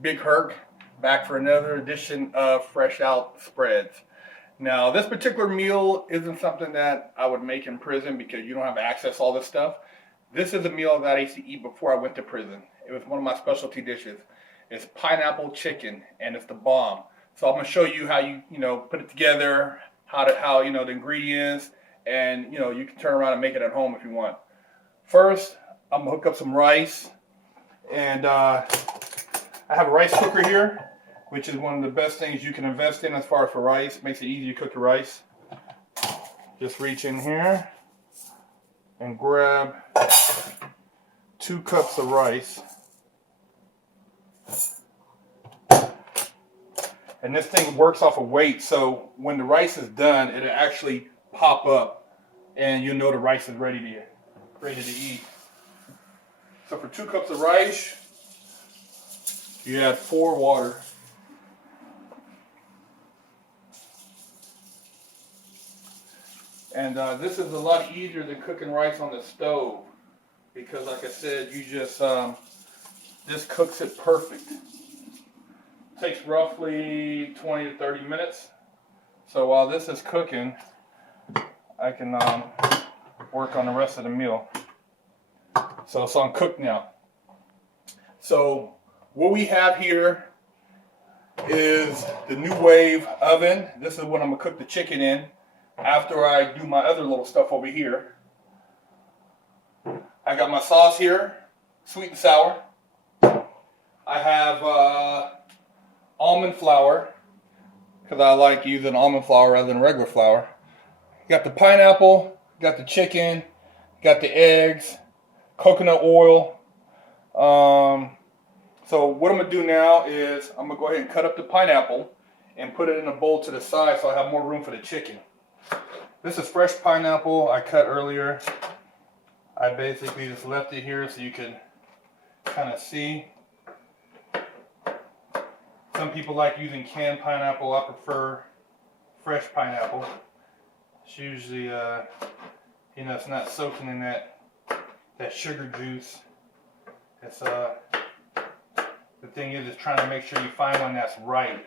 Big Herc, back for another edition of Fresh Out Spreads. Now, this particular meal isn't something that I would make in prison because you don't have access to all this stuff. This is a meal that I used to eat before I went to prison. It was one of my specialty dishes. It's pineapple chicken, and it's the bomb. So I'm gonna show you how you put it together, how the ingredients, and you can turn around and make it at home if you want. First, I'm gonna hook up some rice, and I have a rice cooker here, which is one of the best things you can invest in as far as for rice. Makes it easy to cook the rice. Just reach in here and grab 2 cups of rice. And this thing works off of weight, so when the rice is done, it'll actually pop up, and you'll know the rice is ready to eat. So for 2 cups of rice, you add 4 water. And this is a lot easier than cooking rice on the stove because, like I said, you just this cooks it perfect. Takes roughly 20 to 30 minutes. So while this is cooking, I can work on the rest of the meal. So it's on cook now. So what we have here is the New Wave oven. This is what I'm gonna cook the chicken in after I do my other little stuff over here. I got my sauce here, sweet and sour. I have almond flour, because I like using almond flour rather than regular flour. Got the pineapple, got the chicken, got the eggs, coconut oil. So what I'm going to do now is I'm going to go ahead and cut up the pineapple and put it in a bowl to the side so I have more room for the chicken. This is fresh pineapple I cut earlier. I basically just left it here so you can kind of see. Some people like using canned pineapple. I prefer fresh pineapple. It's usually, it's not soaking in that sugar juice. It's the thing is trying to make sure you find one that's right.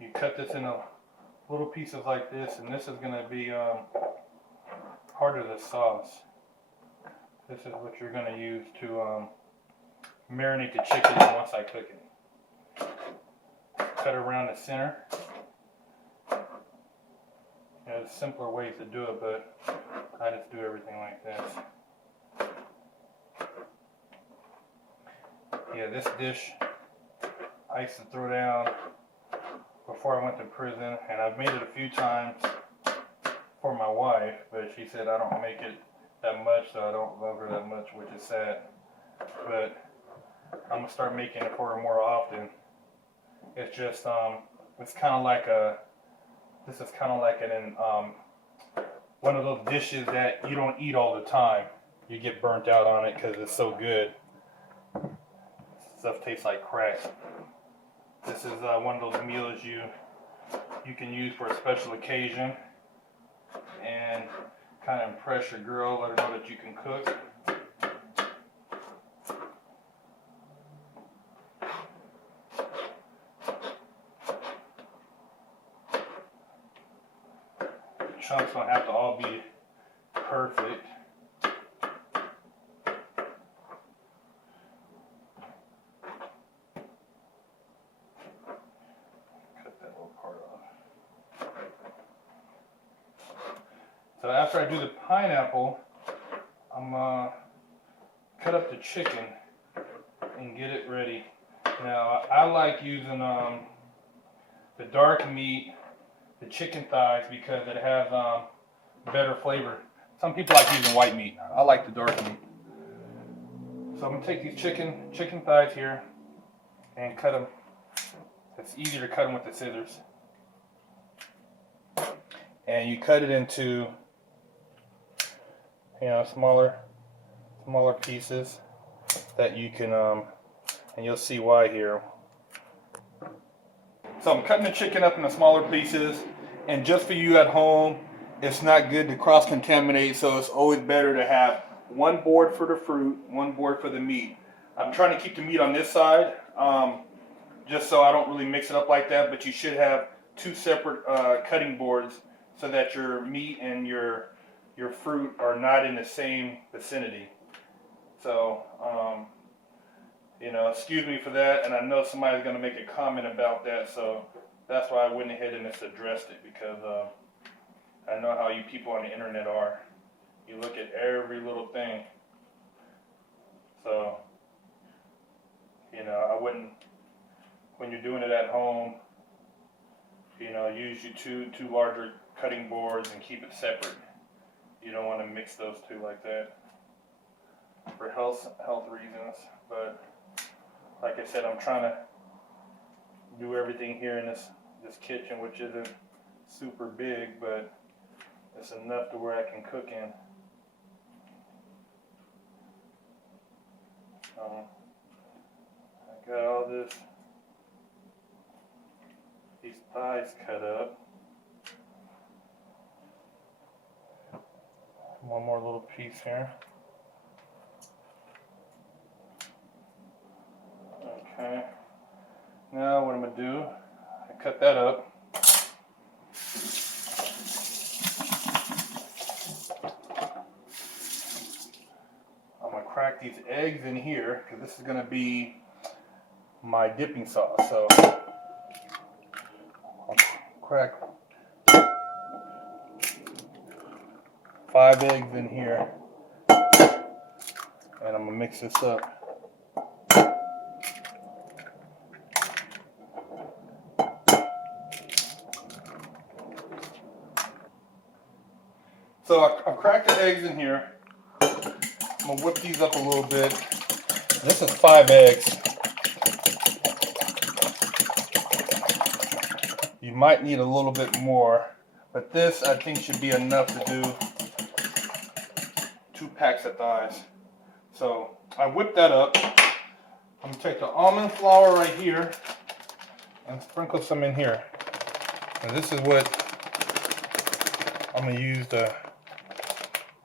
You cut this into little pieces like this, and this is going to be part of the sauce. This is what you're going to use to marinate the chicken once I cook it. Cut around the center. There's simpler ways to do it, but I just do everything like this. Yeah, this dish I used to throw down before I went to prison, and I've made it a few times for my wife, but she said I don't make it that much, so I don't love her that much, which is sad. But I'm gonna start making it for her more often. It's just it's kind of like this is kind of like one of those dishes that you don't eat all the time. You get burnt out on it because it's so good. Stuff tastes like crack. This is one of those meals you can use for a special occasion and kind of impress your girl, let her know that you can cook. Chunks don't have to all be perfect. Cut that little part off. So after I do the pineapple, I'm cut up the chicken and get it ready. Now I like using the dark meat, the chicken thighs, because it has better flavor. Some people like using white meat. I like the dark meat. So I'm gonna take these chicken thighs here and cut them. It's easier to cut them with the scissors. And you cut it into smaller pieces that you can and you'll see why here. So I'm cutting the chicken up into smaller pieces, and just for you at home, it's not good to cross-contaminate, so it's always better to have one board for the fruit, one board for the meat. I'm trying to keep the meat on this side, just so I don't really mix it up like that, but you should have two separate cutting boards so that your meat and your fruit are not in the same vicinity. So, you know, excuse me for that, and I know somebody's going to make a comment about that, so that's why I went ahead and just addressed it, because I know how you people on the internet are. You look at every little thing. So, you know, I wouldn't, when you're doing it at home, you know, use your two larger cutting boards and keep it separate. You don't want to mix those two like that for health reasons. But like I said, I'm trying to do everything here in this kitchen, which isn't super big, but it's enough to where I can cook in. I got all these thighs cut up. One more little piece here. Okay. Now what I'm going to do, I cut that up. I'm going to crack these eggs in here, because this is going to be my dipping sauce. So I'll crack 5 eggs in here, and I'm going to mix this up. So I've cracked the eggs in here. I'm going to whip these up a little bit. This is 5 eggs. You might need a little bit more, but this I think should be enough to do 2 packs of thighs. So I whipped that up. I'm going to take the almond flour right here and sprinkle some in here. And this is what I'm going to use to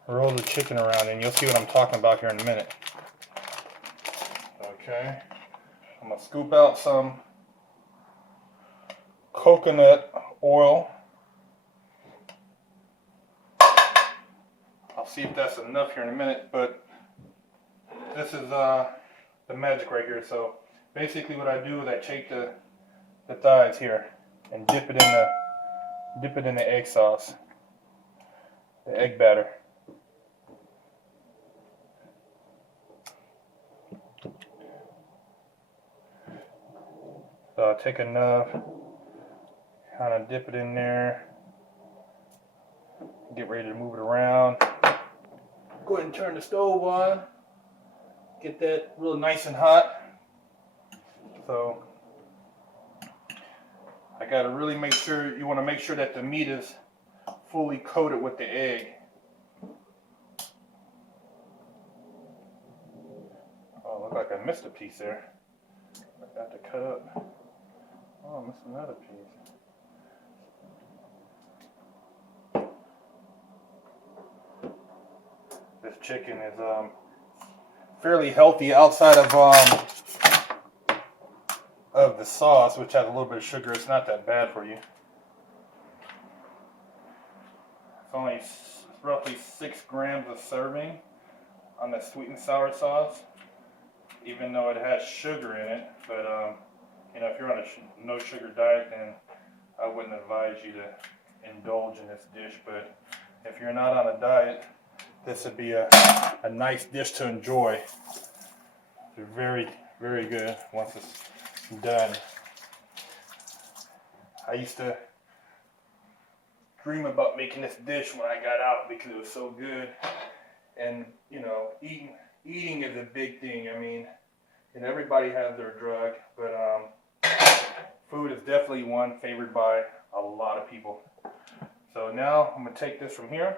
roll the chicken around, and you'll see what I'm talking about here in a minute. Okay, I'm going to scoop out some coconut oil. I'll see if that's enough here in a minute, but this is the magic right here. So basically what I do is I take the thighs here and dip it in the egg sauce, the egg batter. So I'll take enough, kind of dip it in there, get ready to move it around. Go ahead and turn the stove on, get that real nice and hot. So I gotta really make sure, you want to make sure that the meat is fully coated with the egg. Oh, look like I missed a piece there. I got to cut up. Oh, I missed another piece. This chicken is fairly healthy outside of the sauce, which has a little bit of sugar. It's not that bad for you. It's only roughly 6 grams of serving on the sweet and sour sauce, even though it has sugar in it. But you know, if you're on a no sugar diet, then I wouldn't advise you to indulge in this dish. But if you're not on a diet, this would be a nice dish to enjoy. It's very, very good once it's done. I used to dream about making this dish when I got out because it was so good. And you know, eating is a big thing. I mean, and everybody has their drug, but food is definitely one favored by a lot of people. So now I'm going to take this from here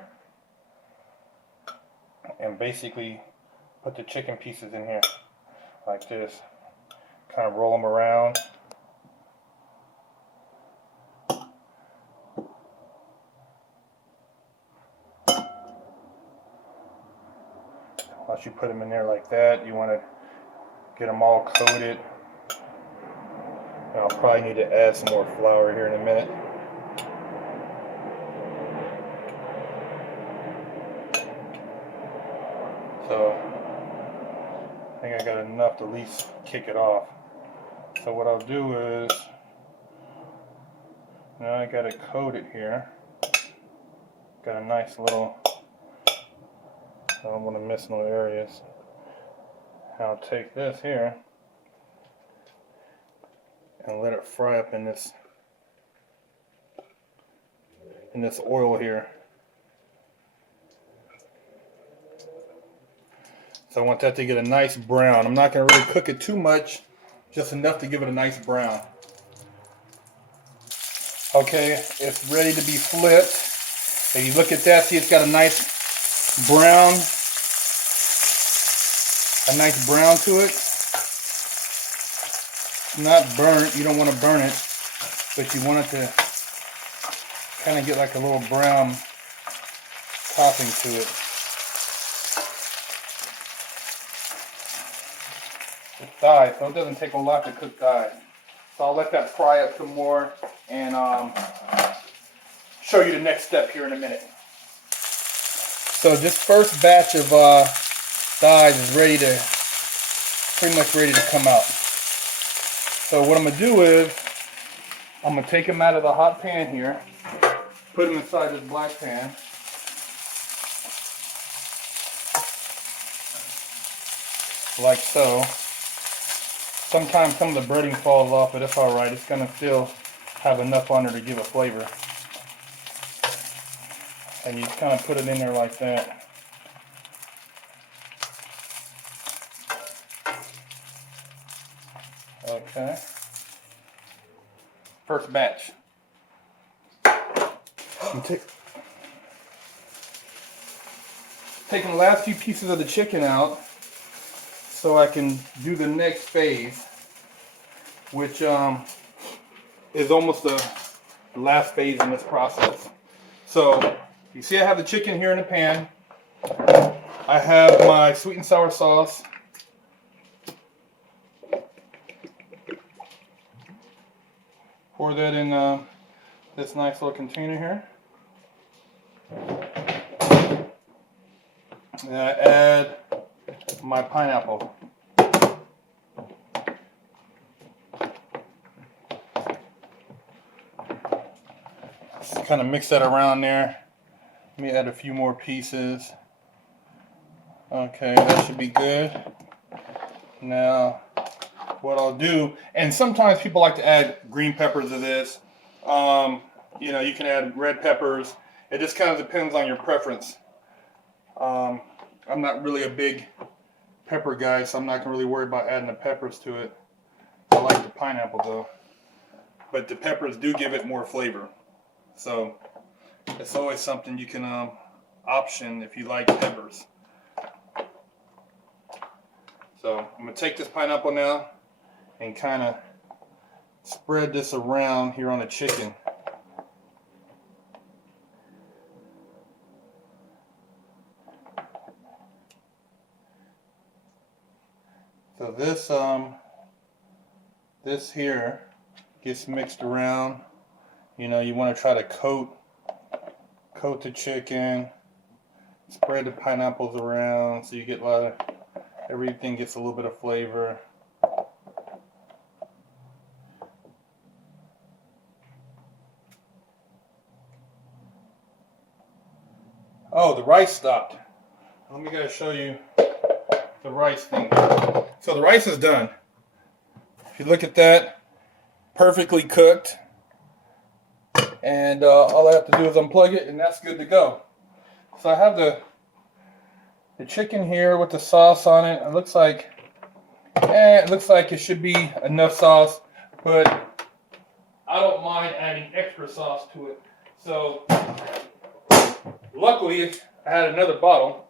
and basically put the chicken pieces in here like this. Kind of roll them around. Once you put them in there like that, you want to get them all coated. And I'll probably need to add some more flour here in a minute. So I think I got enough to at least kick it off. So what I'll do is, now I got it coated here. Got a nice little, I don't want to miss no areas. I'll take this here and let it fry up in this oil here. So I want that to get a nice brown. I'm not going to really cook it too much, just enough to give it a nice brown. Okay, it's ready to be flipped. If you look at that, see it's got a nice brown to it. It's not burnt, you don't want to burn it, but you want it to kind of get like a little brown topping to it. It's thigh, so it doesn't take a lot to cook thigh. So I'll let that fry up some more and show you the next step here in a minute. So this first batch of thighs is pretty much ready to come out. So what I'm going to do is, I'm going to take them out of the hot pan here, put them inside this black pan. Like so. Sometimes some of the breading falls off, but it's alright. It's going to still have enough on there to give a flavor. And you kind of put it in there like that. Okay. First batch. I'm taking the last few pieces of the chicken out so I can do the next phase, which is almost the last phase in this process. So you see I have the chicken here in the pan. I have my sweet and sour sauce. Pour that in this nice little container here. And I add my pineapple. Just kind of mix that around there. Let me add a few more pieces. Okay, that should be good. Now, what I'll do, and sometimes people like to add green peppers to this. You know, you can add red peppers. It just kind of depends on your preference. I'm not really a big pepper guy, so I'm not going to really worry about adding the peppers to it. I like the pineapple though. But the peppers do give it more flavor. So it's always something you can option if you like peppers. So I'm going to take this pineapple now and kind of spread this around here on the chicken. So this here gets mixed around. You know, you want to try to coat the chicken, spread the pineapples around so you get a lot of, everything gets a little bit of flavor. Oh, the rice stopped. Let me go show you the rice thing. So the rice is done. If you look at that, perfectly cooked. And all I have to do is unplug it and that's good to go. So I have the chicken here with the sauce on it. It looks like it should be enough sauce, but I don't mind adding extra sauce to it. So luckily I had another bottle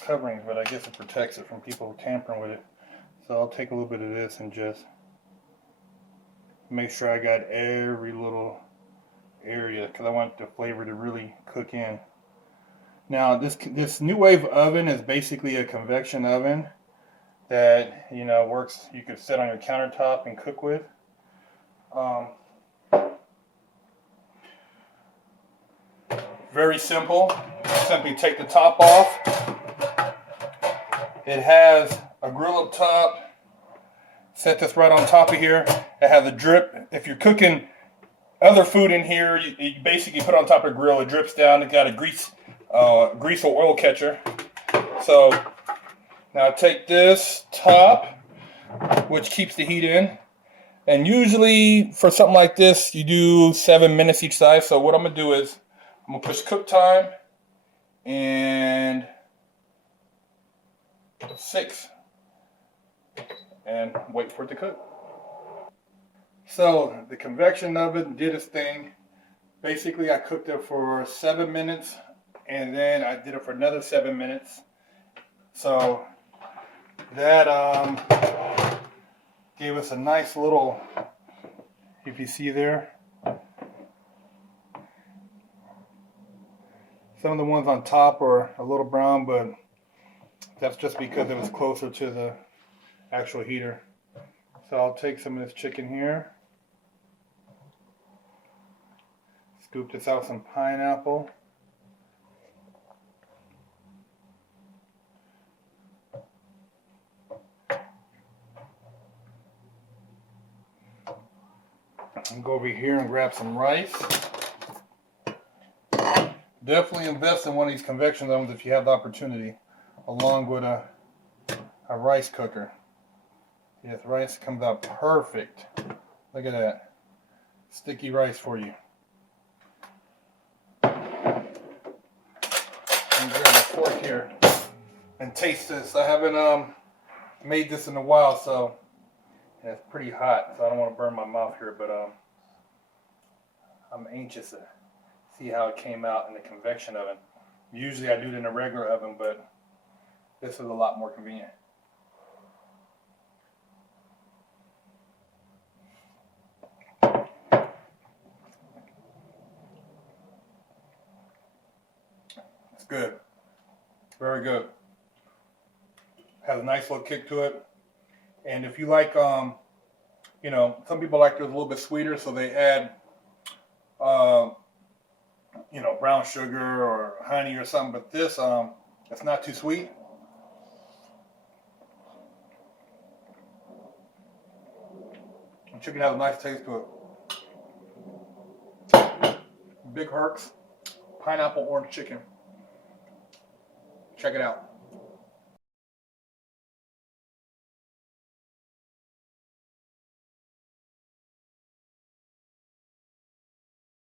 covering it, but I guess it protects it from people tampering with it. So I'll take a little bit of this and just make sure I got every little area because I want the flavor to really cook in. Now this new wave oven is basically a convection oven that, you know, works. You could sit on your countertop and cook with. Very simple. Simply take the top off. It has a grill up top. Set this right on top of here. It has a drip. If you're cooking other food in here, you basically put it on top of the grill. It drips down. It's got a grease or oil catcher. So now take this top, which keeps the heat in. And usually for something like this, you do 7 minutes each side. So what I'm gonna do is I'm gonna push cook time and 6 and wait for it to cook. So the convection oven did its thing. Basically, I cooked it for 7 minutes and then I did it for another 7 minutes. So that gave us a nice little, if you see there, some of the ones on top are a little brown, but that's just because it was closer to the actual heater. So I'll take some of this chicken here, scoop this out some pineapple. And go over here and grab some rice. Definitely invest in one of these convection ovens if you have the opportunity, along with a rice cooker. Yes, rice comes out perfect. Look at that. Sticky rice for you. And grab a fork here and taste this. I haven't made this in a while, so it's pretty hot, so I don't want to burn my mouth here, but I'm anxious to see how it came out in the convection oven. Usually I do it in a regular oven, but this is a lot more convenient. It's good. Very good. Has a nice little kick to it. And if you like, you know, some people like it a little bit sweeter, so they add, you know, brown sugar or honey or something. But this, it's not too sweet. The chicken has a nice taste to it. Big Herc's pineapple orange chicken. Check it out.